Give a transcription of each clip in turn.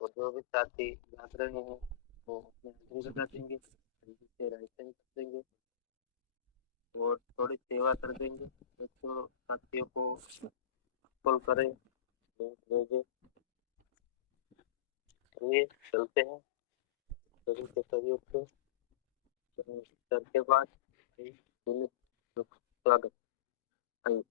और जो भी साथी याद रहे हैं वो अपने हाजिरी लगा देंगे, जल्दी से राइटिंग कर देंगे और थोड़ी सेवा कर देंगे। बच्चों साथियों को कॉल करें, लिंक भेजें। चलिए चलते हैं, सभी के सभी को सर के पास स्वागत। आइए।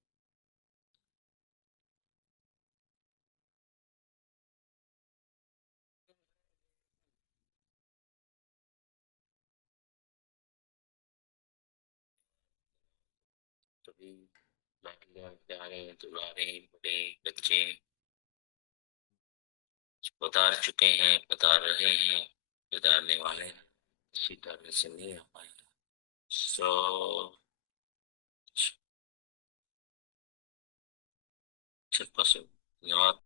सभी प्यारे दुलारे बड़े बच्चे पधार चुके हैं, पधार रहे हैं, पधारने वाले इसी तरह से नहीं आ पाएंगे। सो धन्यवाद।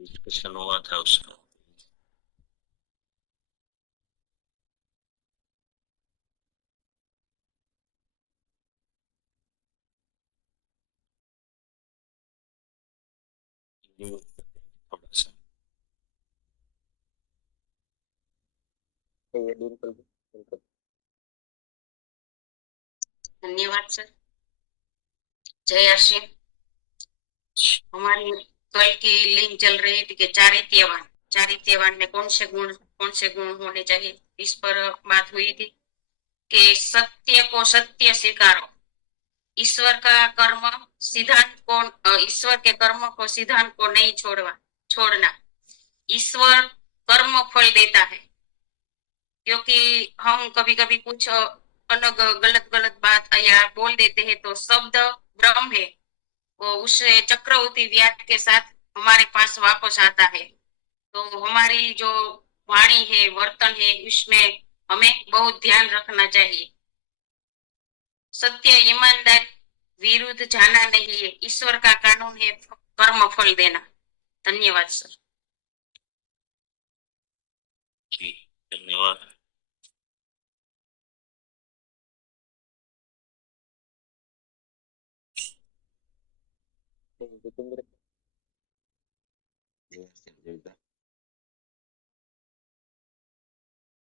डिस्कशन हुआ था उसका थोड़ा सा बिल्कुल बिल्कुल। धन्यवाद सर। जय आशी। हमारी कल की लिंक चल रही थी कि चारित्र्यवान में कौन से गुण होने चाहिए, इस पर बात हुई थी कि सत्य को सत्य स्वीकारो, ईश्वर का कर्म ईश्वर के कर्म को सिद्धांत को नहीं छोड़ना। ईश्वर कर्म फल देता है, क्योंकि हम कभी कभी कुछ अलग गलत गलत बात या बोल देते हैं तो शब्द ब्रह्म है, वो उस चक्रवर्ती व्याध के साथ हमारे पास वापस आता है। तो हमारी जो वाणी है, वर्तन है, उसमें हमें बहुत ध्यान रखना चाहिए। सत्य ईमानदार विरुद्ध जाना नहीं है, ईश्वर का कानून है कर्म फल देना। धन्यवाद सर। जी धन्यवाद। जितेंद्र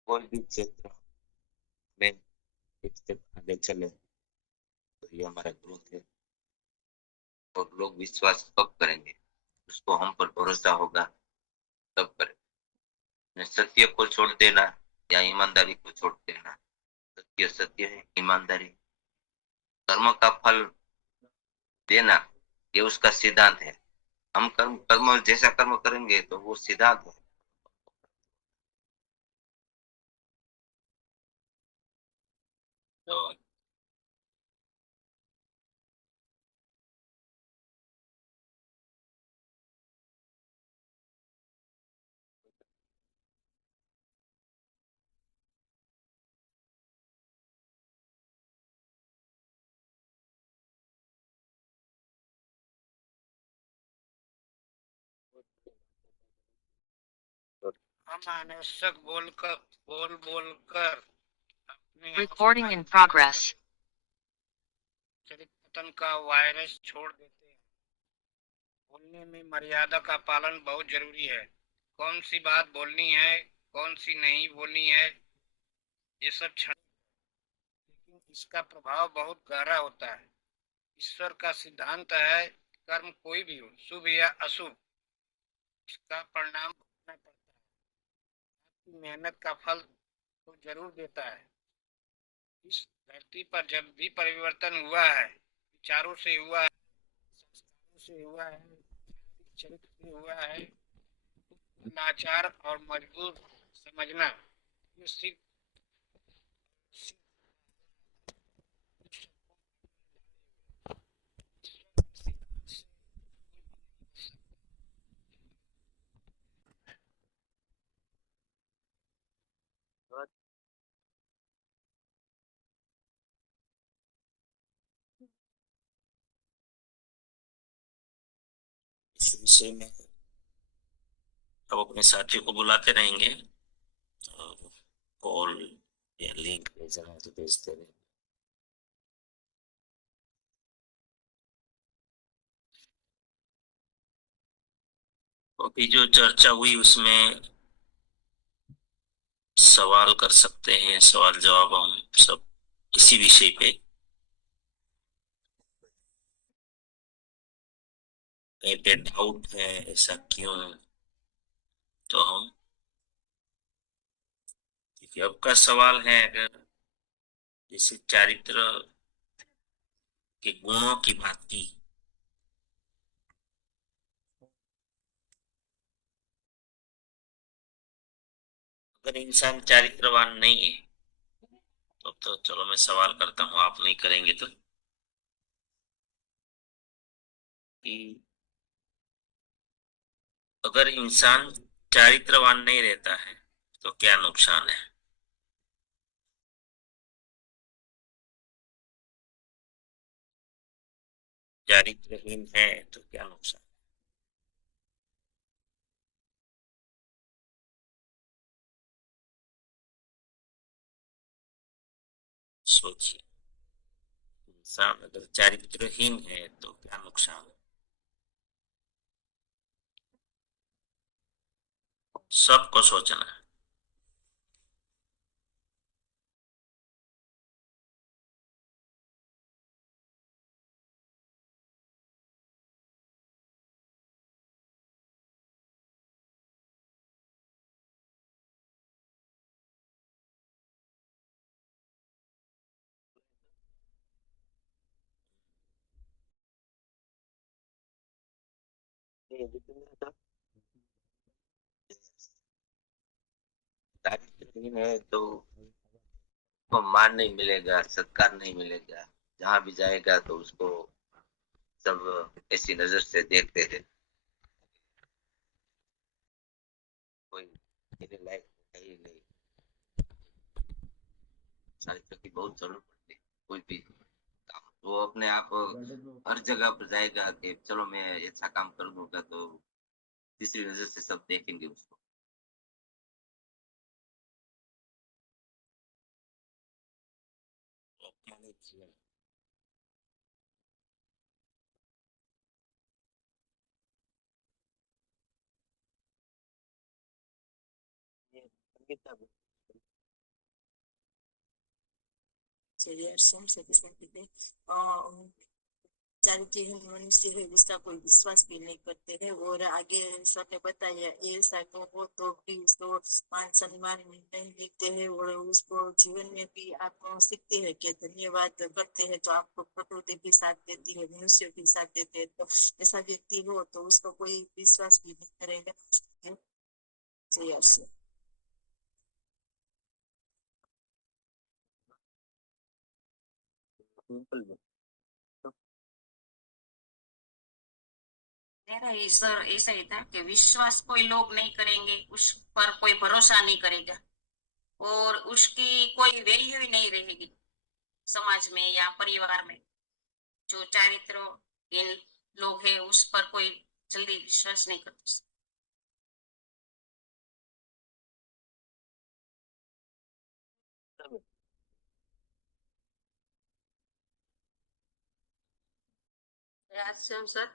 कोई भी क्षेत्र में एक स्टेप आगे चले तो ये हमारा ग्रोथ है। और लोग विश्वास कब करेंगे, उसको हम पर भरोसा होगा तब करें। सत्य को छोड़ देना या ईमानदारी को छोड़ देना, सत्य सत्य है, ईमानदारी कर्म का फल देना, ये उसका सिद्धांत है। हम कर्म कर्म जैसा कर्म करेंगे तो वो सिद्धांत है। तो अनावश्यक बोल बोलकर Recording in progress. चरित्र का वायरस छोड़ देते हैं। बोलने में मर्यादा का पालन बहुत जरूरी है। कौन सी बात बोलनी है, कौन सी नहीं बोलनी है, ये सब क्षण, लेकिन इसका प्रभाव बहुत गहरा होता है। ईश्वर का सिद्धांत है कर्म कोई भी हो, शुभ या अशुभ, इसका परिणाम भुगतना पड़ता है। मेहनत का फल तो जरूर देता है। इस धरती पर जब भी परिवर्तन हुआ है, विचारों से हुआ है, संस्कारों से हुआ है, चरित्र से हुआ है। लाचार और मजबूर समझना, ये सिर्फ विषय में अब अपने साथियों को बुलाते रहेंगे और कॉल या लिंक भेजना है तो भेजते रहेंगे। अभी जो चर्चा हुई उसमें सवाल कर सकते हैं, सवाल जवाब हम सब इसी विषय पे, कहीं पे डाउट है ऐसा क्यों, तो हम, क्योंकि अब का सवाल है अगर जैसे चारित्र के गुणों की बात की, अगर इंसान चारित्रवान नहीं है तो चलो मैं सवाल करता हूं, आप नहीं करेंगे तो, कि अगर इंसान चारित्रवान नहीं रहता है तो क्या नुकसान है? चारित्रहीन है तो क्या नुकसान? सोचिए, इंसान अगर चारित्रहीन है तो क्या नुकसान है? सबको सोचना है। ये जितने सब चारित्रहीन है तो उसको मान नहीं मिलेगा, सत्कार नहीं मिलेगा, जहां भी जाएगा तो उसको सब ऐसी नजर से देखते हैं, कोई मेरे लायक है ही नहीं। चारित्र की बहुत जरूरत पड़ती है कोई भी काम, वो अपने आप हर जगह पर जाएगा कि चलो मैं ऐसा काम कर दूंगा तो तीसरी नजर से सब देखेंगे उसको। अपमानित जीवन। ये संगीत का भी चारित्र्यहीन मनुष्य है उसका कोई विश्वास भी नहीं करते हैं और आगे सर ने बताया ऐसा तो हो तो भी उसको मान सम्मान नहीं देते हैं और उसको जीवन में भी आप सीखते हैं कि धन्यवाद करते हैं तो आपको प्रकृति भी साथ देती है, मनुष्य भी साथ देते हैं, तो ऐसा व्यक्ति हो तो उसको कोई विश्वास भी नहीं करेगा। जी यश। सिंपल भी मेरा ये सर ऐसा ही था कि विश्वास कोई लोग नहीं करेंगे, उस पर कोई भरोसा नहीं करेगा और उसकी कोई वैल्यू ही नहीं रहेगी समाज में या परिवार में। जो चारित्रहीन लोग हैं उस पर कोई जल्दी विश्वास नहीं करते। सब सर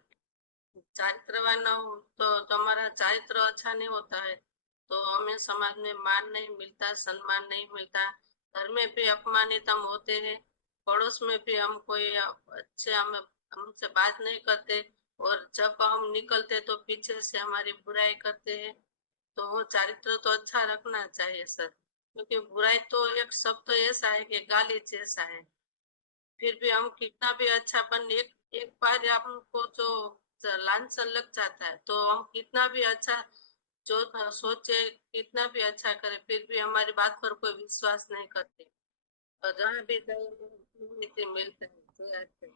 चारित्रवान हो तो तुम्हारा चारित्र अच्छा नहीं होता है तो हमें समाज में मान नहीं मिलता, सम्मान नहीं मिलता, घर में भी अपमानित हम होते हैं, पड़ोस में भी हम कोई अच्छे हमें हमसे बात नहीं करते और जब हम निकलते तो पीछे से हमारी बुराई करते हैं। तो वो चारित्र तो अच्छा रखना चाहिए सर, क्योंकि बुराई तो एक शब्द ऐसा है कि गाली जैसा है, फिर भी हम कितना भी अच्छा बन एक एक बार हमको जो लांछन लग जाता है तो हम कितना भी अच्छा जो सोचे कितना भी अच्छा करे फिर भी हमारी बात पर कोई विश्वास नहीं करते और जहाँ भी जाए नीति मिलते हैं तो ऐसे।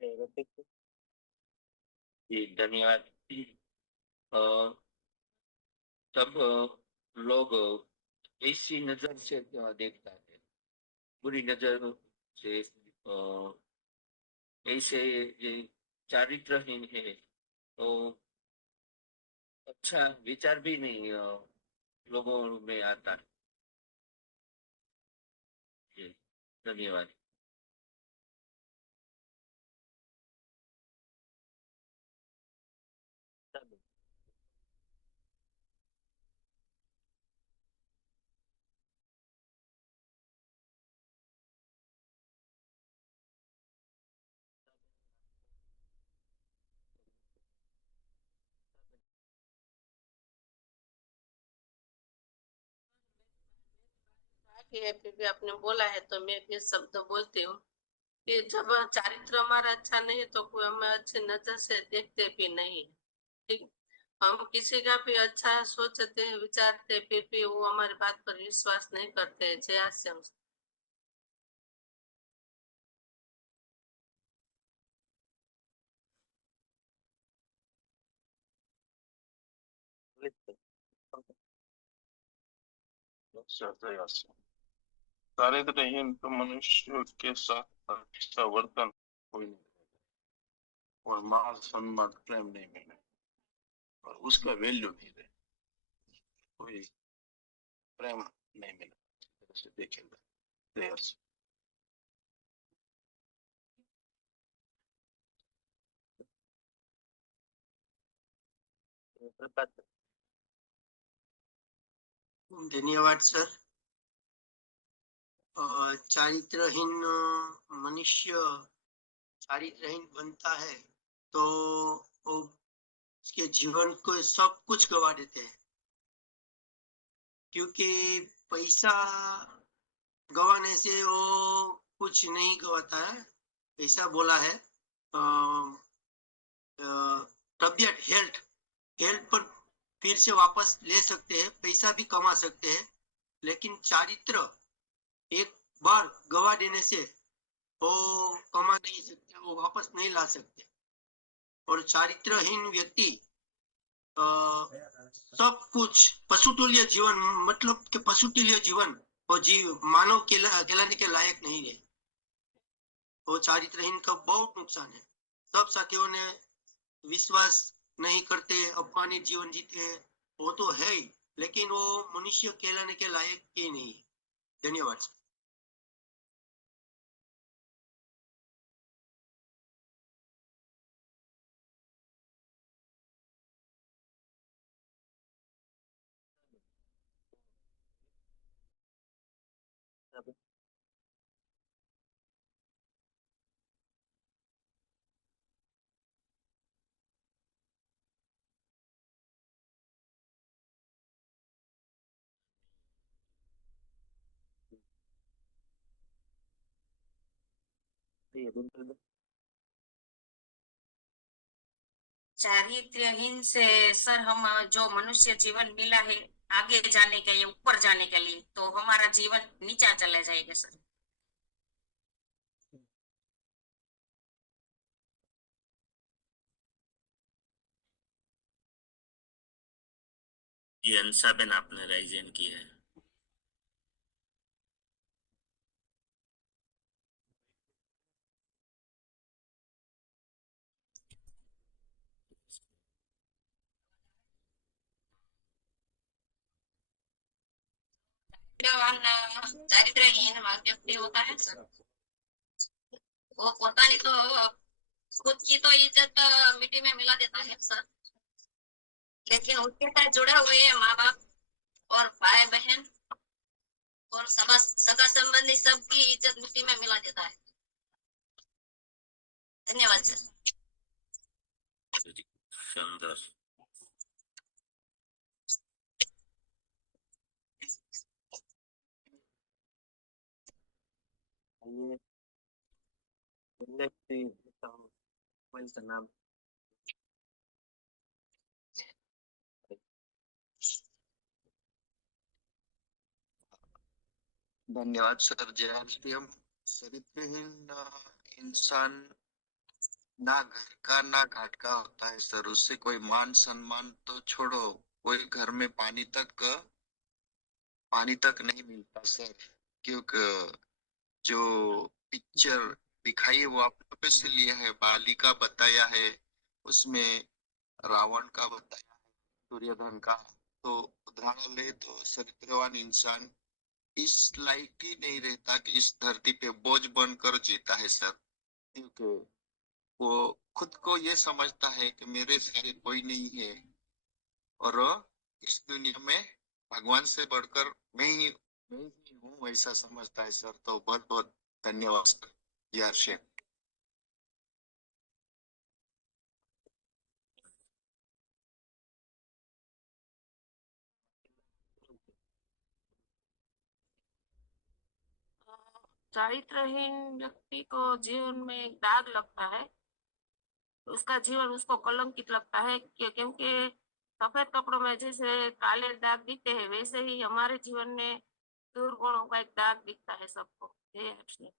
रहेगा ठीक। जी धन्यवाद। अ, तब लोग ऐसी नजर से देखता है, बुरी नजर से ऐसे ये चारित्रहीन है तो अच्छा विचार भी नहीं लोगों में आता है। जी, धन्यवाद। बाकी है फिर भी आपने बोला है तो मैं भी शब्द बोलती हूँ कि जब चारित्र हमारा अच्छा नहीं तो कोई हमें अच्छी नजर से देखते भी नहीं। ठीक, हम किसी का भी अच्छा सोचते हैं विचारते फिर भी वो हमारी बात पर विश्वास नहीं करते। जय आश्रम। चारित्रहीन तो मनुष्य के साथ अच्छा वर्तन कोई नहीं और मान सम्मान प्रेम नहीं मिले और उसका वैल्यू नहीं रहे, कोई प्रेम नहीं मिला ऐसे देखेगा देर से। धन्यवाद सर। चारित्रहीन मनुष्य चारित्रहीन बनता है तो वो उसके जीवन को सब कुछ गवा देते हैं, क्योंकि पैसा गवाने से वो कुछ नहीं गवाता है। ऐसा बोला है तबियत हेल्थ हेल्थ पर फिर से वापस ले सकते हैं, पैसा भी कमा सकते हैं, लेकिन चारित्र एक बार गवा देने से वो कमा नहीं सकते, वो वापस नहीं ला सकते। और चारित्रहीन व्यक्ति सब कुछ पशुतुल्य जीवन, मतलब कि पशुतुल्य जीवन वो जीव मानव कहलाने के लायक नहीं है। वो चारित्रहीन का बहुत नुकसान है। सब साथियों ने विश्वास नहीं करते, अपमानित जीवन जीते हैं, वो तो है ही, लेकिन वो मनुष्य कहलाने के लायक ही नहीं है। धन्यवाद। चारित्र्यहीन से सर हम जो मनुष्य जीवन मिला है आगे जाने के लिए, ऊपर जाने के लिए, तो हमारा जीवन नीचा चले जाएगा सर। ये अंशाबेन आपने राइजेन की है। चारित्र्यहीन व्यक्ति होता है सर, वो પોતાની तो खुद की तो इज्जत मिट्टी में मिला देता है सर, लेकिन उसके साथ जुड़े हुए माँ बाप और भाई बहन और सगा संबंधी सबकी इज्जत मिट्टी में मिला देता है। धन्यवाद सर। सुंदर। नाम धन्यवाद सर। जय हम चरित्रहीन इंसान ना घर का ना घाट का होता है सर, उससे कोई मान सम्मान तो छोड़ो, कोई घर में पानी तक नहीं मिलता सर, क्योंकि जो पिक्चर दिखाई है वो आप लोगों पे से लिया है। बाली का बताया है, उसमें रावण का बताया है, दुर्योधन का। तो उदाहरण ले तो चरित्रवान इंसान इस लायक ही नहीं रहता कि इस धरती पे बोझ बनकर जीता है सर, क्योंकि वो खुद को ये समझता है कि मेरे से कोई नहीं है और इस दुनिया में भगवान से बढ़कर मैं ही हूँ, ऐसा समझता है सर। तो बहुत बहुत धन्यवाद सर। जी हर्षित। चारित्रहीन व्यक्ति को जीवन में एक दाग लगता है, उसका जीवन उसको कलंकित लगता है क्योंकि सफेद कपड़ों में जैसे काले दाग दिखते हैं वैसे ही हमारे जीवन में दुर्गुणों का एक दाग दिखता है सबको। जय हर्षित।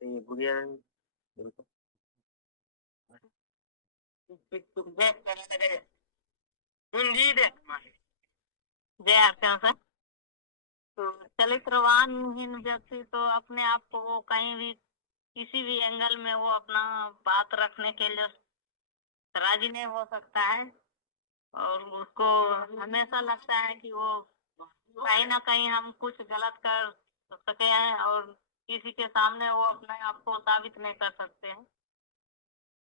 ये गुड़िया जय आते सर। तो चरित्रवानहीन व्यक्ति तो अपने आप को वो कहीं भी किसी भी एंगल में वो अपना बात रखने के लिए राजी नहीं हो सकता है और उसको हमेशा लगता है कि वो कहीं ना कहीं हम कुछ गलत कर सके हैं और किसी के सामने वो अपने आप को साबित नहीं कर सकते हैं।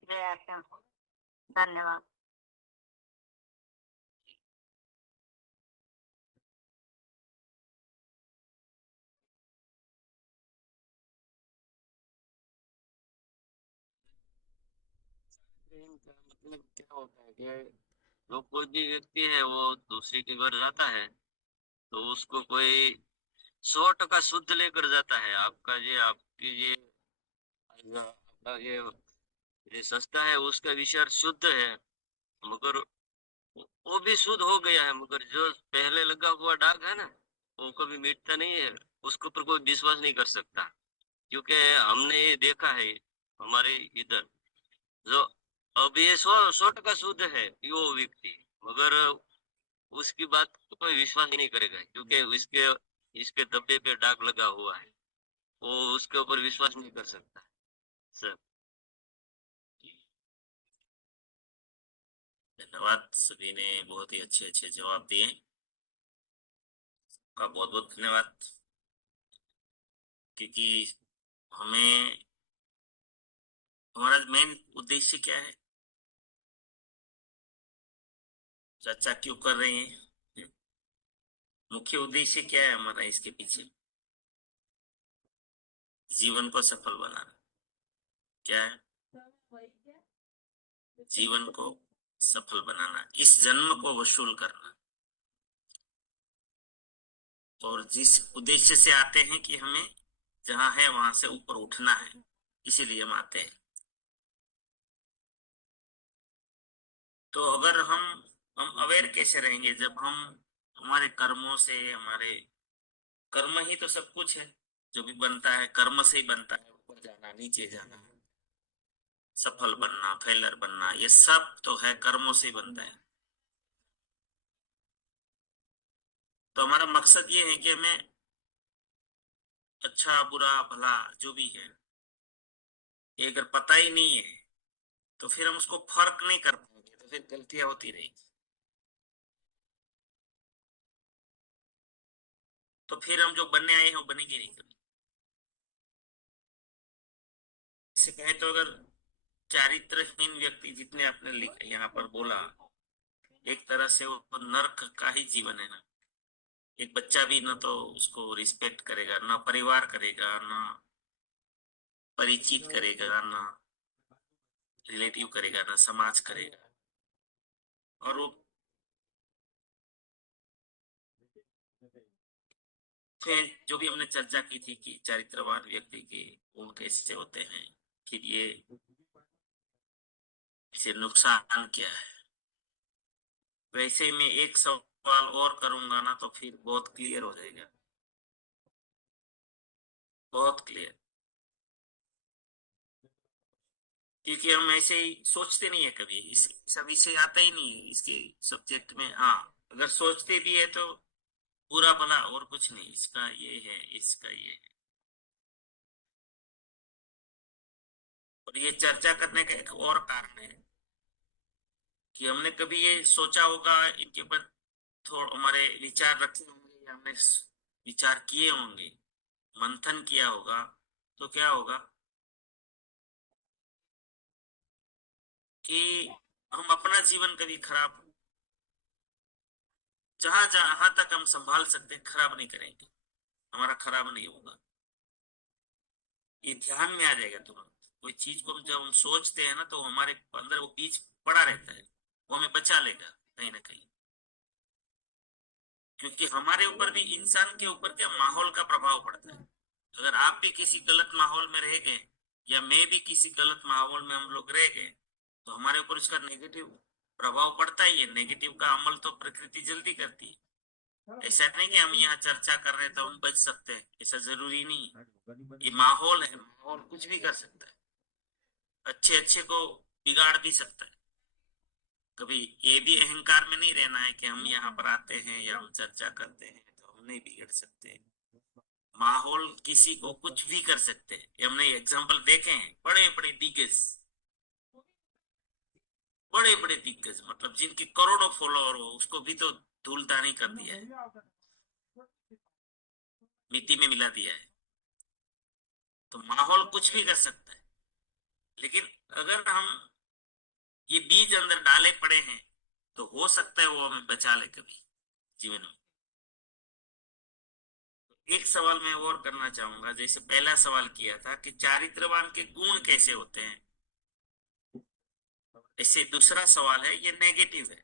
जय आते धन्यवाद। का मतलब क्या होता है कि जो कोई भी व्यक्ति है वो दूसरे के घर जाता है तो उसको कोई 100% शुद्ध लेकर जाता है। आपका ये आपकी ये आपका ये सस्ता है उसका विचार शुद्ध है, मगर वो भी शुद्ध हो गया है, मगर जो पहले लगा हुआ दाग है ना वो कभी मिटता नहीं है। उसके ऊपर कोई विश्वास नहीं कर सकता, क्योंकि हमने ये देखा है हमारे इधर जो अब ये 100% शुद्ध है वो व्यक्ति, मगर उसकी बात को कोई विश्वास ही नहीं करेगा क्योंकि इसके इसके धब्बे पे दाग लगा हुआ है, वो उसके ऊपर विश्वास नहीं कर सकता सर। धन्यवाद, सभी ने बहुत ही अच्छे अच्छे जवाब दिए। का बहुत बहुत धन्यवाद, क्योंकि हमें हमारा मेन उद्देश्य क्या है, चर्चा क्यों कर रहे हैं, मुख्य उद्देश्य क्या है हमारा इसके पीछे, जीवन को सफल बनाना। क्या है? जीवन को सफल बनाना, इस जन्म को वसूल करना। और जिस उद्देश्य से आते हैं कि हमें जहां है वहां से ऊपर उठना है, इसीलिए हम आते हैं। तो अगर हम अवेयर कैसे रहेंगे जब हम हमारे कर्मों से, हमारे कर्म ही तो सब कुछ है, जो भी बनता है कर्म से ही बनता है। ऊपर जाना, नीचे जाना, सफल बनना, फेलर बनना, ये सब तो है कर्मों से ही बनता है। तो हमारा मकसद ये है कि हमें अच्छा बुरा भला जो भी है ये अगर पता ही नहीं है तो फिर हम उसको फर्क नहीं कर पाएंगे, तो फिर गलतियां होती रहेगी। तो फिर हम जो बनने आए हैं वो बनेंगे नहीं कभी। इसे कहे तो अगर चारित्रहीन व्यक्ति जितने आपने यहाँ पर बोला, एक तरह से वो नर्क का ही जीवन है ना। एक बच्चा भी ना तो उसको रिस्पेक्ट करेगा, ना परिवार करेगा, ना परिचित करेगा, ना रिलेटिव करेगा, ना समाज करेगा। और वो फिर जो भी हमने चर्चा की थी कि चरित्रवान व्यक्ति के गुण कैसे होते हैं, फिर ये इसे नुकसान क्या है, वैसे में एक सवाल और करूंगा ना तो फिर बहुत क्लियर हो जाएगा, बहुत क्लियर। क्योंकि हम ऐसे ही सोचते नहीं है कभी, इस विषय आता ही नहीं है इसके सब्जेक्ट में। हाँ, अगर सोचते भी है तो पूरा भला, और कुछ नहीं, इसका ये है, इसका ये है। और ये चर्चा करने का एक और कारण है कि हमने कभी ये सोचा होगा, इनके ऊपर थोड़ा हमारे विचार रखे होंगे, या हमने विचार किए होंगे, मंथन किया होगा, तो क्या होगा कि हम अपना जीवन कभी खराब, जहां तक हम संभाल सकते हैं, खराब नहीं करेंगे, हमारा खराब नहीं होगा। ये ध्यान में आ जाएगा तुरंत। कोई चीज को जब हम सोचते हैं ना, तो हमारे अंदर वो बीज पड़ा रहता है, वो हमें बचा लेगा कहीं ना कहीं। क्योंकि हमारे ऊपर भी, इंसान के ऊपर क्या, माहौल का प्रभाव पड़ता है। अगर आप भी किसी गलत माहौल में रह गए, या मैं भी किसी गलत माहौल में हम लोग रह गए, तो हमारे ऊपर उसका नेगेटिव प्रभाव पड़ता ही है। नेगेटिव का अमल तो प्रकृति जल्दी करती है। ऐसा नहीं कि हम यहाँ चर्चा कर रहे हैं तो हम बच सकते हैं, ऐसा जरूरी नहीं है। ये माहौल है, माहौल कुछ भी कर सकता है, अच्छे अच्छे को बिगाड़ भी सकता है। कभी ये भी अहंकार में नहीं रहना है कि हम यहाँ पर आते हैं या हम चर्चा करते हैं तो हम नहीं बिगड़ सकते। माहौल किसी को कुछ भी कर सकते हैं। ये हमने एग्जाम्पल देखे हैं, बड़े बड़े दिग्गज, बड़े बड़े दिग्गज, मतलब जिनके करोड़ों फॉलोअर हो, उसको भी तो धूलधानी कर दिया है, मिट्टी में मिला दिया है। तो माहौल कुछ भी कर सकता है, लेकिन अगर हम ये बीज अंदर डाले पड़े हैं, तो हो सकता है वो हमें बचा ले कभी जीवन में। एक सवाल मैं और करना चाहूंगा, जैसे पहला सवाल किया था कि चारित्रवान के गुण कैसे होते हैं, इससे दूसरा सवाल है, ये नेगेटिव है,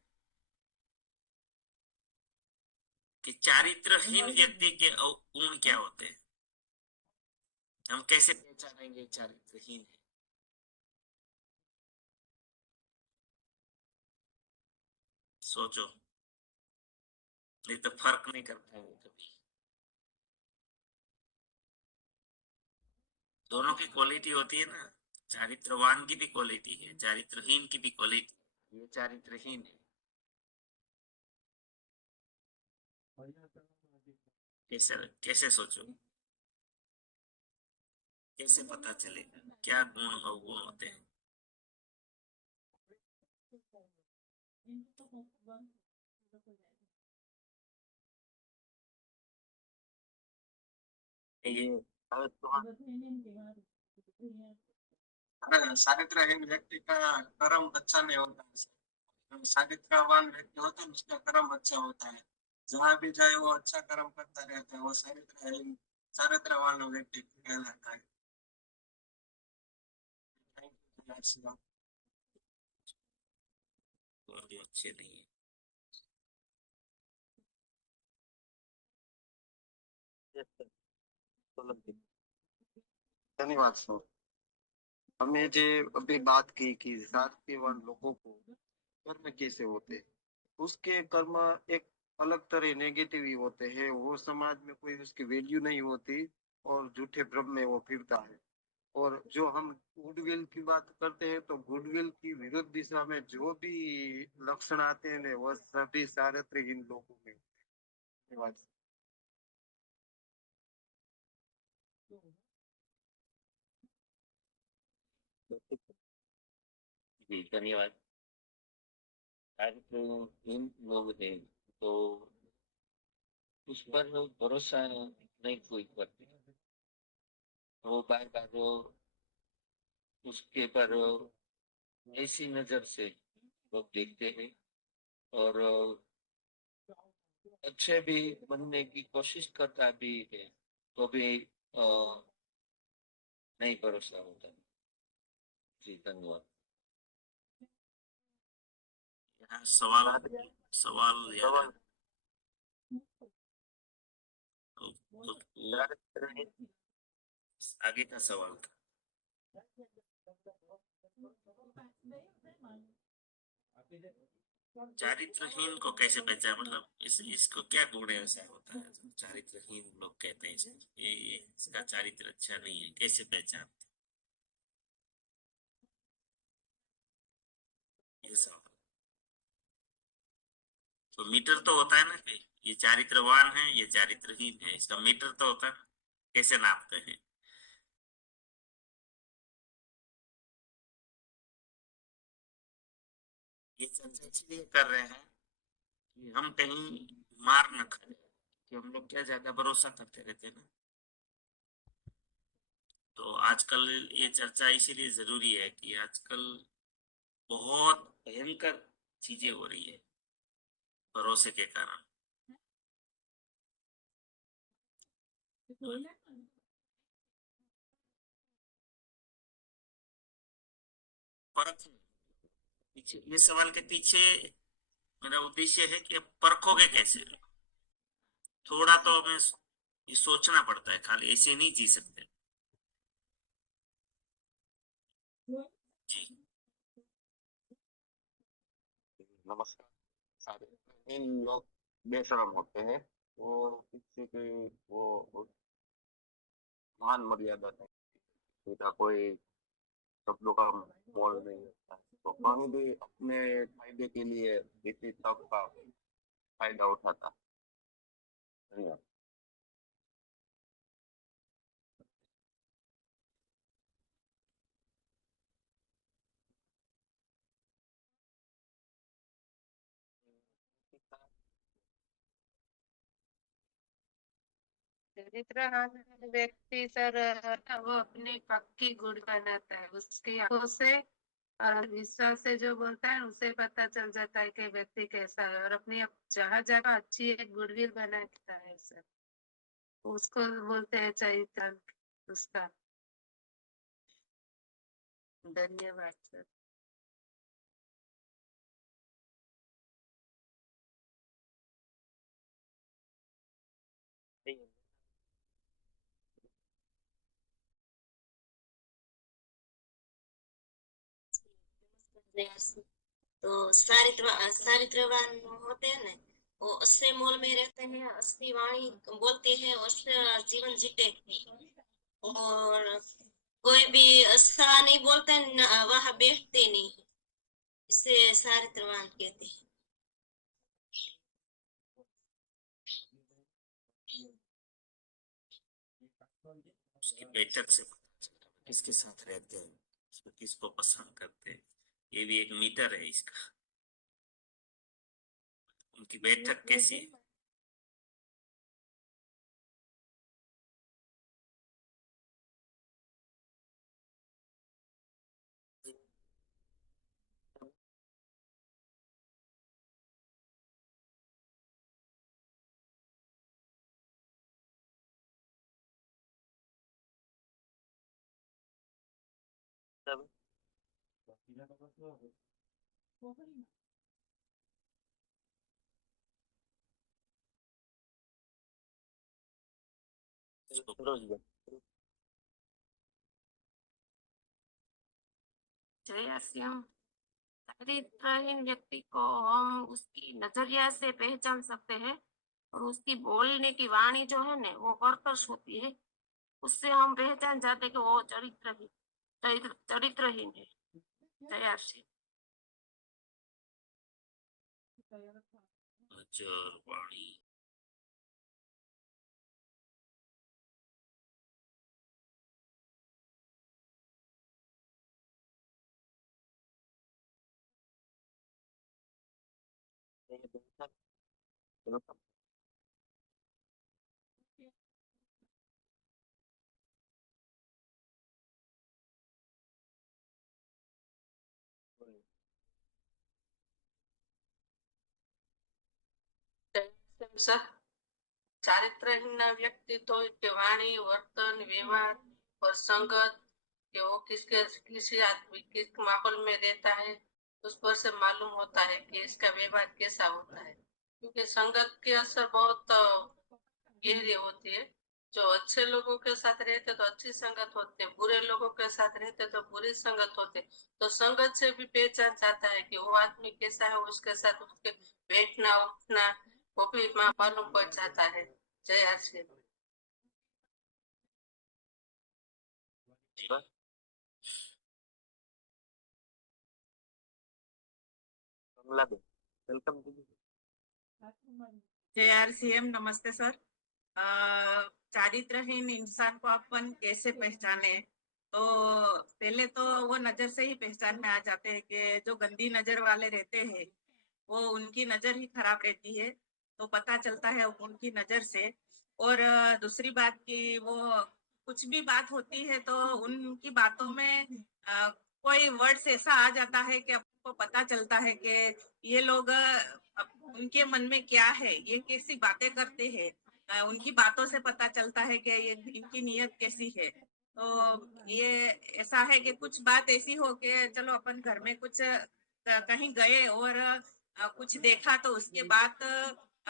कि चारित्रहीन व्यक्ति के गुण क्या होते हैं, हम कैसे पहचानेंगे चारित्रहीन है। सोचो, नहीं तो फर्क नहीं कर पाएंगे कभी। दोनों की क्वालिटी होती है ना, चारित्रवान की भी क्वालिटी है, चारित्रहीन की भी क्वालिटी। ये चारित्रहीन है, कैसे कैसे सोचो, कैसे पता चलेगा क्या गुण अवगुण होते हैं। ये चारित्रहीन व्यक्ति का कर्म अच्छा नहीं होता है। चारित्रवान व्यक्ति होता है उसका कर्म अच्छा होता है, जहाँ भी जाए वो अच्छा कर्म करता रहता है, वो चारित्रवान व्यक्ति कहलाता है। भी अच्छे नहीं है। धन्यवाद सर। हमने जो अभी बात की कि सात्विकवान लोगों को कर्म कैसे होते हैं, उसके कर्म एक अलग तरह नेगेटिव ही होते हैं। वो समाज में कोई उसकी वैल्यू नहीं होती और झूठे भ्रम में वो फिरता है। और जो हम गुडविल की बात करते हैं, तो गुडविल की विरुद्ध दिशा में जो भी लक्षण आते हैं ना, वह सभी चारित्रहीन लोगों में धन्यवाद। जी धन्यवाद। चारित्रहीन लोग हैं तो उस पर भरोसा नहीं कोई करते, वो बार बार उसके पर ऐसी नजर से लोग देखते हैं, और अच्छे भी बनने की कोशिश करता भी है, तो भी नहीं भरोसा होता। जी धन्यवाद। यहाँ सवाल याद है। आगे का सवाल था, चारित्रहीन को कैसे पहचान, मतलब इसको क्या गुण ऐसा होता है चारित्रहीन लोग कहते हैं, ये इसका चारित्र अच्छा नहीं है, कैसे पहचानते ये सवाल। तो मीटर तो होता है ना कि ये चारित्रवान है, ये चारित्रहीन है, इसका मीटर तो होता है। कैसे नापते हैं? ये चर्चा इसलिए कर रहे हैं कि हम कहीं मार न खाए, कि हम लोग क्या ज्यादा भरोसा करते रहते हैं ना। तो आजकल ये चर्चा इसीलिए जरूरी है कि आजकल बहुत भयंकर चीजें हो रही है भरोसे के कारण। परख, पीछे ये सवाल के पीछे मेरा उद्देश्य है कि अब परखोगे कैसे। थोड़ा तो हमें ये सोचना पड़ता है, खाली ऐसे नहीं जी सकते। जी नमस्कार। सारे इन लोग बेशरम होते हैं, वो किसी की वो मान मर्यादा नहीं, उनका कोई शब्दों का मोल नहीं होता, तो कहीं भी अपने फायदे के लिए किसी तक का फायदा उठाता। धन्यवाद। चरित्रवान व्यक्ति सर वो अपनी पक्की गुड़ बनाता है, उसकी आंखों से और विश्वास से जो बोलता है उसे पता चल जाता है कि व्यक्ति कैसा है, और अपनी जहाँ जगह अच्छी एक गुडविल बनाता है सर, उसको बोलते हैं चरित्र उसका। धन्यवाद सर। तो चारित्रवान होते हैं ना, वो असली मोल में रहते हैं, असली वाणी बोलते हैं और जीवन जीते हैं, और कोई भी अच्छा नहीं बोलते न, वह बैठते नहीं, इसे चारित्रवान कहते हैं। उसकी बैठक से पता चलता है किसके साथ रहते हैं, उसको किसको पसंद करते हैं। ये भी एक मीटर है इसका, उनकी बैठक कैसी है। सब रोज जय श्री राम। चरित्रहीन व्यक्ति को हम उसकी नजरिया से पहचान सकते हैं, और उसकी बोलने की वाणी जो है ना वो कर्कश होती है, उससे हम पहचान जाते हैं कि वो चरित्रहीन है। जय श्री अजर वाणी सर। चारित्रहीन व्यक्ति तो के वाणी, वर्तन, व्यवहार और संगत कि वो किसी आदमी किस माहौल में रहता है, उस पर से मालूम होता है कि इसका व्यवहार कैसा होता है, क्योंकि संगत की असर बहुत गहरी होती है। जो अच्छे लोगों के साथ रहते तो अच्छी संगत होते, बुरे लोगों के साथ रहते तो बुरी संगत होते। तो संगत से भी पहचान जाता है कि वो आदमी कैसा है, उसके साथ उसके बैठना उठना वो भी मालूम पड़ जाता है। जय श्री राम। कमला वेलकम दीदी। JRCM नमस्ते सर। चारित्रहीन इंसान को अपन कैसे पहचाने? तो पहले तो वो नजर से ही पहचान में आ जाते हैं कि जो गंदी नजर वाले रहते हैं वो उनकी नजर ही खराब रहती है, तो पता चलता है उनकी नजर से। और दूसरी बात कि वो कुछ भी बात होती है तो उनकी बातों में कोई वर्ड्स ऐसा आ जाता है कि आपको पता चलता है कि ये लोग उनके मन में क्या है, ये कैसी बातें करते हैं। उनकी बातों से पता चलता है कि ये इनकी नीयत कैसी है। तो ये ऐसा है कि कुछ बात ऐसी हो कि चलो अपन घर में कुछ कहीं गए और कुछ देखा तो उसके बाद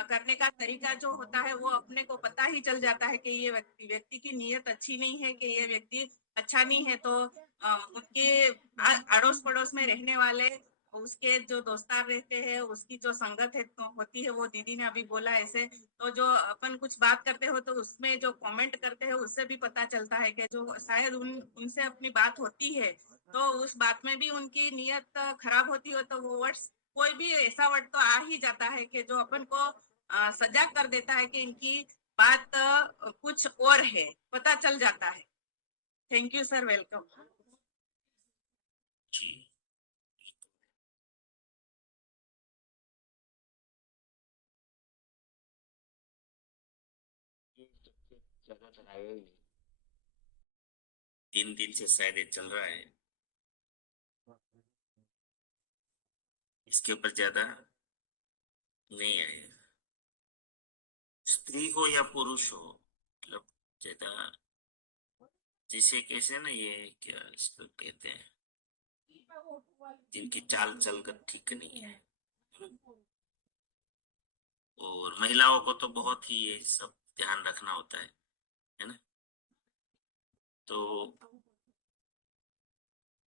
करने का तरीका जो होता है वो अपने को पता ही चल जाता है कि ये व्यक्ति की नीयत अच्छी नहीं है, कि ये व्यक्ति अच्छा नहीं है। तो उनके अड़ोस पड़ोस में रहने वाले उसके जो दोस्तार रहते हैं उसकी जो संगत है तो होती है, वो दीदी ने अभी बोला ऐसे। तो जो अपन कुछ बात करते हो तो उसमें जो कमेंट करते हैं उससे भी पता चलता है कि जो शायद उनसे अपनी बात होती है तो उस बात में भी उनकी नीयत खराब होती हो, तो वो वर्ड्स कोई भी ऐसा वर्ड तो आ ही जाता है कि जो अपन को सजग कर देता है कि इनकी बात कुछ और है, पता चल जाता है। Thank you sir, welcome. ज्यादातर आए ही नहीं। 3 दिन से शायद ये चल रहा है, इसके ऊपर ज्यादा नहीं आए। स्त्री हो या पुरुष हो, मतलब ज्यादा जिसे कैसे ना, ये क्या इसको कहते हैं, जिनकी चाल चलकर ठीक नहीं है। और महिलाओं को तो बहुत ही ये सब ध्यान रखना होता है ना। तो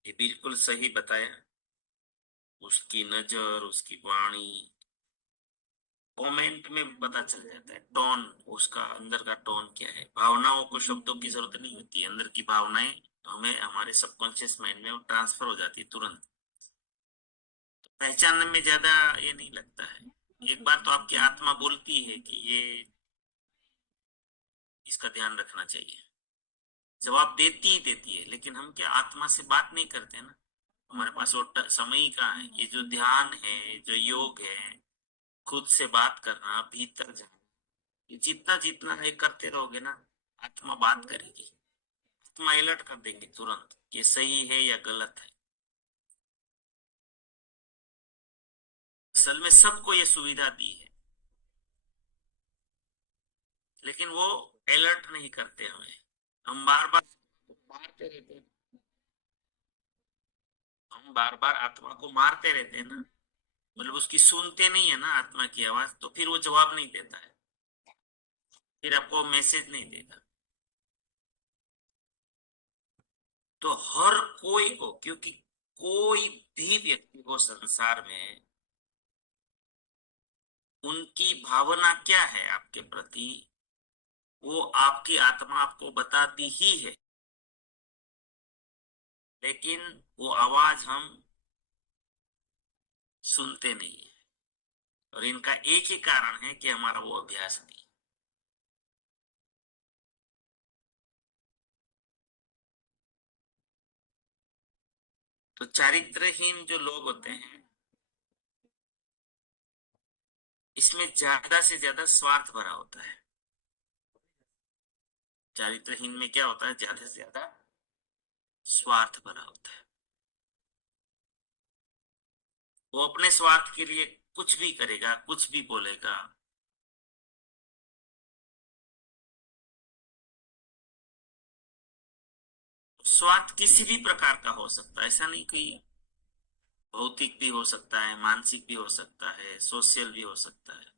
ये बिल्कुल सही बताया। उसकी नजर, उसकी वाणी, कमेंट में पता चल जाता है। टोन, उसका अंदर का टोन क्या है। भावनाओं को शब्दों की जरूरत नहीं होती है, अंदर की भावनाएं हमें हमारे सबकॉन्शियस माइंड में वो ट्रांसफर हो जाती है तुरंत। तो पहचानने में ज्यादा ये नहीं लगता है। एक बार तो आपकी आत्मा बोलती है कि ये इसका ध्यान रखना चाहिए, जवाब देती ही देती है। लेकिन हम क्या आत्मा से बात नहीं करते ना, हमारे पास वो समय ही कहाँ है। ये जो ध्यान है, जो योग है, खुद से बात करना, भीतर जाना, ये जितना जितना ये करते रहोगे ना, आत्मा बात करेगी। आत्मा अलर्ट कर देंगे तुरंत, ये सही है या गलत है। असल में सबको ये सुविधा दी है, लेकिन वो अलर्ट नहीं करते हमें। हम बार बार मारते रहते हैं, हम बार बार आत्मा को मारते रहते हैं ना, मतलब उसकी सुनते नहीं है ना आत्मा की आवाज, तो फिर वो जवाब नहीं देता है, फिर आपको मैसेज नहीं देगा। तो हर कोई को, क्योंकि कोई भी व्यक्ति को संसार में उनकी भावना क्या है आपके प्रति, वो आपकी आत्मा आपको बताती ही है। लेकिन वो आवाज हम सुनते नहीं है, और इनका एक ही कारण है कि हमारा वो अभ्यास नहीं। तो चारित्रहीन जो लोग होते हैं, इसमें ज्यादा से ज्यादा स्वार्थ भरा होता है। चारित्रहीन में क्या होता है, ज्यादा से ज्यादा स्वार्थ भरा होता है। वो अपने स्वार्थ के लिए कुछ भी करेगा, कुछ भी बोलेगा। स्वार्थ किसी भी प्रकार का हो सकता है, ऐसा नहीं कि भौतिक भी हो सकता है, मानसिक भी हो सकता है, सोशल भी हो सकता है।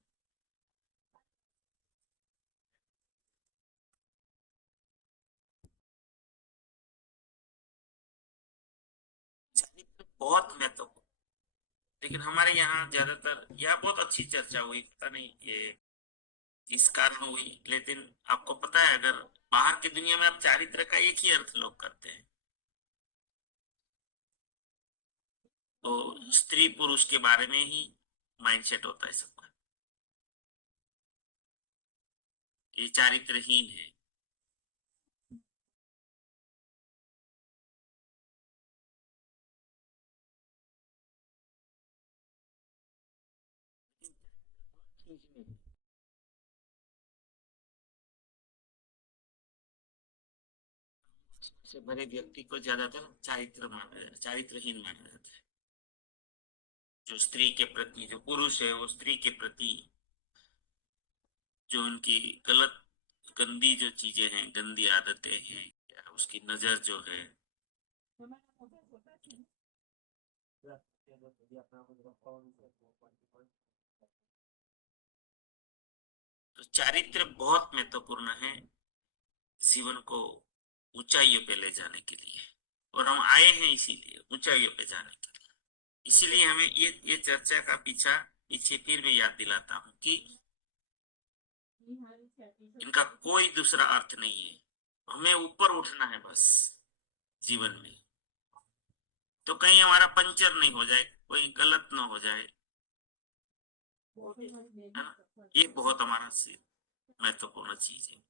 बहुत महत्वपूर्ण। लेकिन हमारे यहाँ ज्यादातर, यह बहुत अच्छी चर्चा हुई, पता नहीं ये इस कारण हुई, लेकिन आपको पता है अगर बाहर की दुनिया में आप चारित्र का एक ही अर्थ लोग करते हैं, तो स्त्री पुरुष के बारे में ही माइंडसेट होता है सबका। ये चारित्रहीन है। से भरे व्यक्ति को ज्यादातर चारित्रहीन माना जाता है। जो स्त्री के प्रति, जो पुरुष है वो स्त्री के प्रति जो उनकी गलत गंदी जो चीजें हैं, गंदी आदतें हैं, या उसकी नजर जो है, तो चारित्र बहुत महत्वपूर्ण है जीवन को ऊंचाइयों पे ले जाने के लिए, और हम आए हैं इसीलिए ऊंचाइयों पे जाने के लिए। इसीलिए हमें ये चर्चा का पीछे फिर मैं याद दिलाता हूं कि इनका कोई दूसरा अर्थ नहीं है। हमें ऊपर उठना है बस जीवन में, तो कहीं हमारा पंचर नहीं हो जाए, कोई गलत ना हो जाए, है ना? ये बहुत हमारा महत्वपूर्ण चीज है।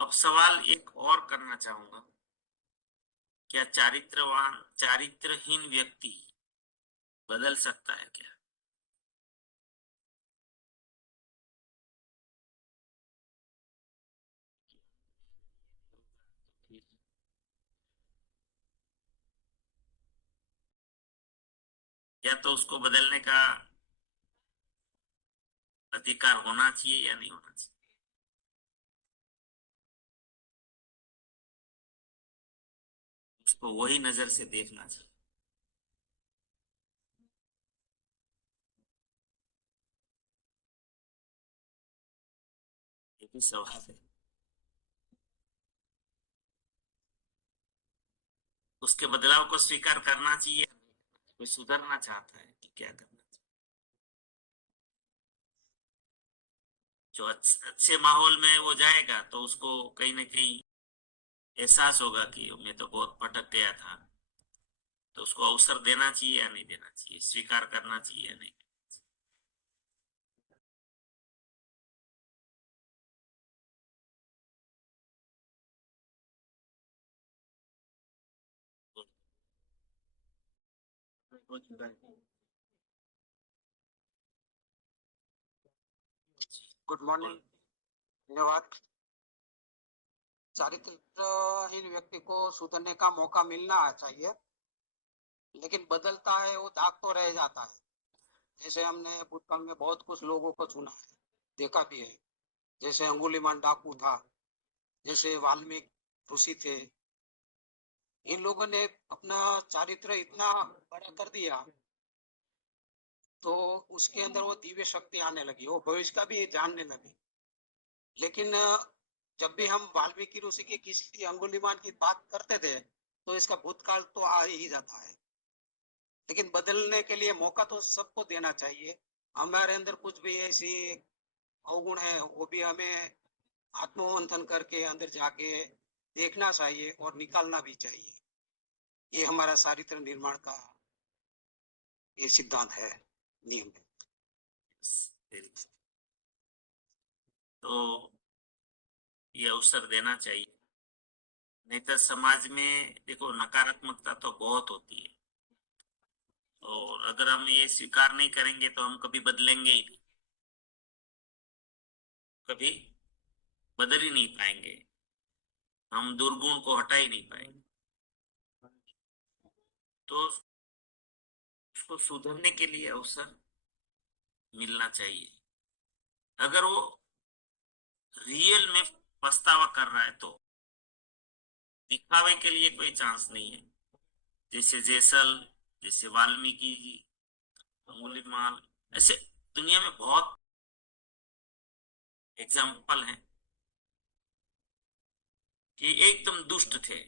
अब सवाल एक और करना चाहूंगा, क्या चारित्रहीन व्यक्ति बदल सकता है क्या? या तो उसको बदलने का अधिकार होना चाहिए या नहीं होना चाहिए? उसको वही नजर से देखना चाहिए। ये भी सवाल है। उसके बदलाव को स्वीकार करना चाहिए। कोई सुधरना चाहता है कि क्या करना चाहिए? जो अच्छे माहौल में वो जाएगा तो उसको कहीं ना कहीं एहसास होगा कि मैं तो बहुत भटक गया था, तो उसको अवसर देना चाहिए या नहीं देना चाहिए, स्वीकार करना चाहिए या नहीं। गुड मॉर्निंग, धन्यवाद। चारित्रहीन व्यक्ति को सुधरने का मौका मिलना चाहिए, लेकिन बदलता है वो दाग तो रह जाता है। जैसे हमने भूतकाल में बहुत कुछ लोगों को सुना है, देखा भी है। जैसे अंगुलीमाल डाकू था, जैसे वाल्मीकि ऋषि थे, इन लोगों ने अपना चारित्र इतना बड़ा कर दिया तो उसके अंदर वो दिव्य शक्ति आने लगी, वो भविष्य का भी जानने लगी। लेकिन जब भी हम वाल्मीकि ऋषि की किसी अंगुलीमाल की बात करते थे तो इसका भूतकाल तो आ ही जाता है। लेकिन बदलने के लिए मौका तो सबको देना चाहिए। हमारे अंदर कुछ भी ऐसी अवगुण है वो भी हमें आत्ममंथन करके अंदर जाके देखना चाहिए और निकालना भी चाहिए। ये हमारा चारित्र निर्माण का ये सिद्धांत है, नियम है। तो ये अवसर देना चाहिए, नहीं तो समाज में देखो नकारात्मकता तो बहुत होती है, और अगर हम ये स्वीकार नहीं करेंगे तो हम कभी बदलेंगे ही नहीं, कभी बदल ही नहीं पाएंगे, हम दुर्गुण को हटा ही नहीं पाएंगे। तो उसको सुधरने के लिए अवसर मिलना चाहिए। अगर वो रियल में पछतावा कर रहा है तो दिखावे के लिए कोई चांस नहीं है। जैसे जैसल, जैसे वाल्मीकि जी, अंगुलीमाल, ऐसे दुनिया में बहुत एग्जाम्पल हैं कि एकदम दुष्ट थे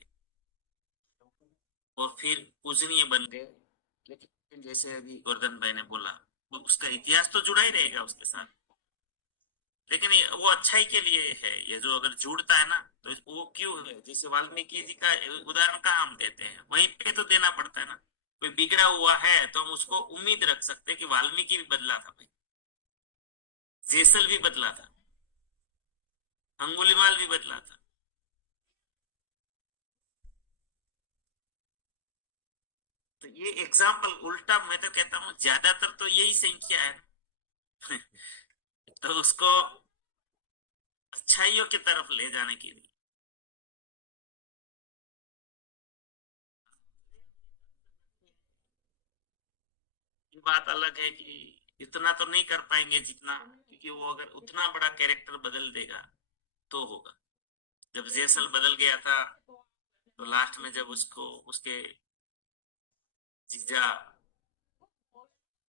और फिर पूजनीय बन गए। लेकिन जैसे अभी गोवर्धन भाई ने बोला, तो उसका इतिहास तो जुड़ा ही रहेगा उसके साथ, लेकिन वो अच्छाई के लिए है। ये जो अगर जुड़ता है ना तो वो क्यों है? जैसे वाल्मीकि जी का उदाहरण कहाँ हम देते हैं, वहीं पे तो देना पड़ता है ना। कोई बिगड़ा हुआ है तो हम उसको उम्मीद रख सकते हैं कि वाल्मीकि भी बदला था भाई, जेसल भी बदला था, अंगुलीमाल भी बदला था। तो ये एग्जाम्पल उल्टा, मैं तो कहता हूं ज्यादातर तो यही संख्या है तो उसको अच्छाइयों की तरफ ले जाने के लिए। ये बात अलग है कि इतना तो नहीं कर पाएंगे जितना, क्योंकि वो अगर उतना बड़ा कैरेक्टर बदल देगा तो होगा। जब जयसल बदल गया था तो लास्ट में जब उसको उसके जीजा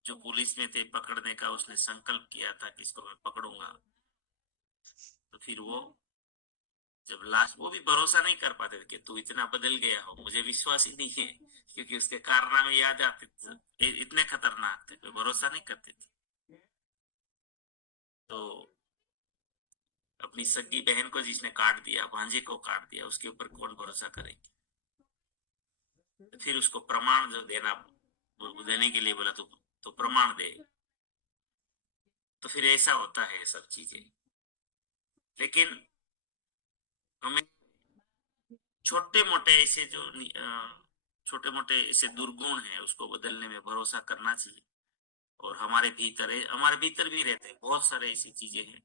जो पुलिस में थे पकड़ने का, उसने संकल्प किया था कि इसको मैं पकड़ूंगा, तो फिर वो जब लास्ट, वो भी भरोसा नहीं कर पाते थे कि तू इतना बदल गया हो, मुझे विश्वास ही नहीं है, क्योंकि उसके कारनामे याद आते थे, इतने खतरनाक थे, कोई भरोसा नहीं करते थे। तो अपनी सगी बहन को जिसने काट दिया, भांजे को काट दिया, उसके ऊपर कौन भरोसा करेंगे। तो फिर उसको प्रमाण जो देने के लिए बोला, तो प्रमाण दे। तो फिर ऐसा होता है सब चीजें। लेकिन हमें छोटे मोटे ऐसे जो छोटे मोटे ऐसे दुर्गुण है उसको बदलने में भरोसा करना चाहिए। और हमारे भीतर भी रहते हैं बहुत सारे ऐसी चीजें हैं,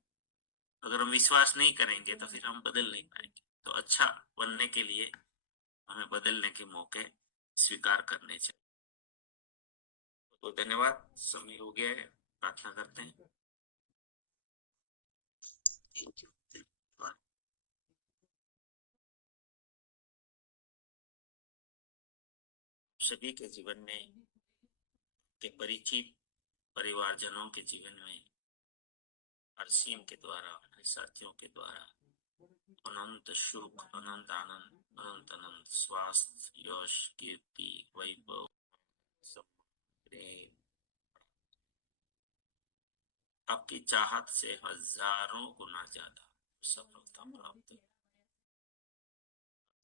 अगर हम विश्वास नहीं करेंगे तो फिर हम बदल नहीं पाएंगे। तो अच्छा बनने के लिए हमें बदलने के मौके स्वीकार करने चाहिए। तो धन्यवाद, समय हो गया है, प्रार्थना करते हैं। सभी के जीवन में, के परिचित परिवारजनों के जीवन में अरसीम के द्वारा, अपने साथियों के द्वारा अनंत सुख, अनंत आनंद, अनंत अनंत स्वास्थ्य, यश, कीर्ति, वैभव, प्रेम, आपकी चाहत से हजारों गुना ज्यादा सफलता प्राप्त।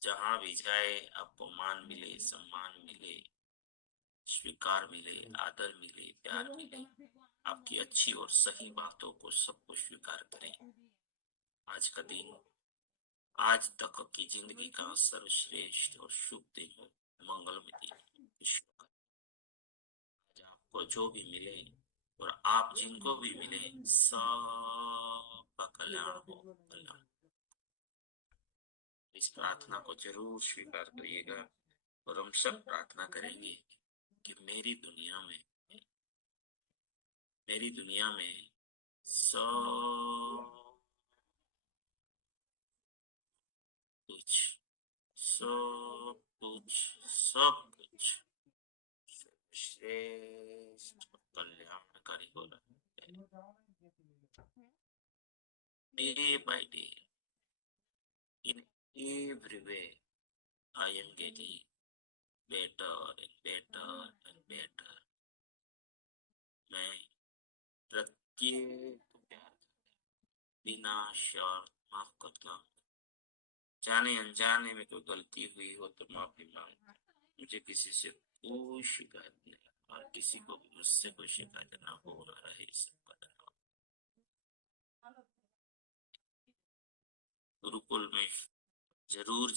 जहां भी जाए आपको मान मिले, सम्मान मिले, स्वीकार मिले, आदर मिले, प्यार मिले। आपकी अच्छी और सही बातों को सबको स्वीकार करें। आज का दिन, आज तक की जिंदगी का सर्वश्रेष्ठ और शुभ दिन हो, मंगलमय दिन। आज आपको जो भी मिले और आप जिनको भी मिले, सबका कल्याण हो, कल्याण। इस प्रार्थना को जरूर स्वीकार करिएगा। और हम सब प्रार्थना करेंगे कि मेरी दुनिया में सब कुछ श्रेष्ठ कल्याणकारी हो रहा है। Day by day, in every way, I am getting better and better and better. मैं प्रत्येक प्यार बिना शर्त माफ करता हूँ। जाने अनजाने में कोई गलती हुई हो तो माफी मांग। मुझे किसी से कोई शिकायत नहीं, और किसी को भी मुझसे कोई शिकायत ना हो रहे। सबका धन्यवाद। गुरुकुल में जरूर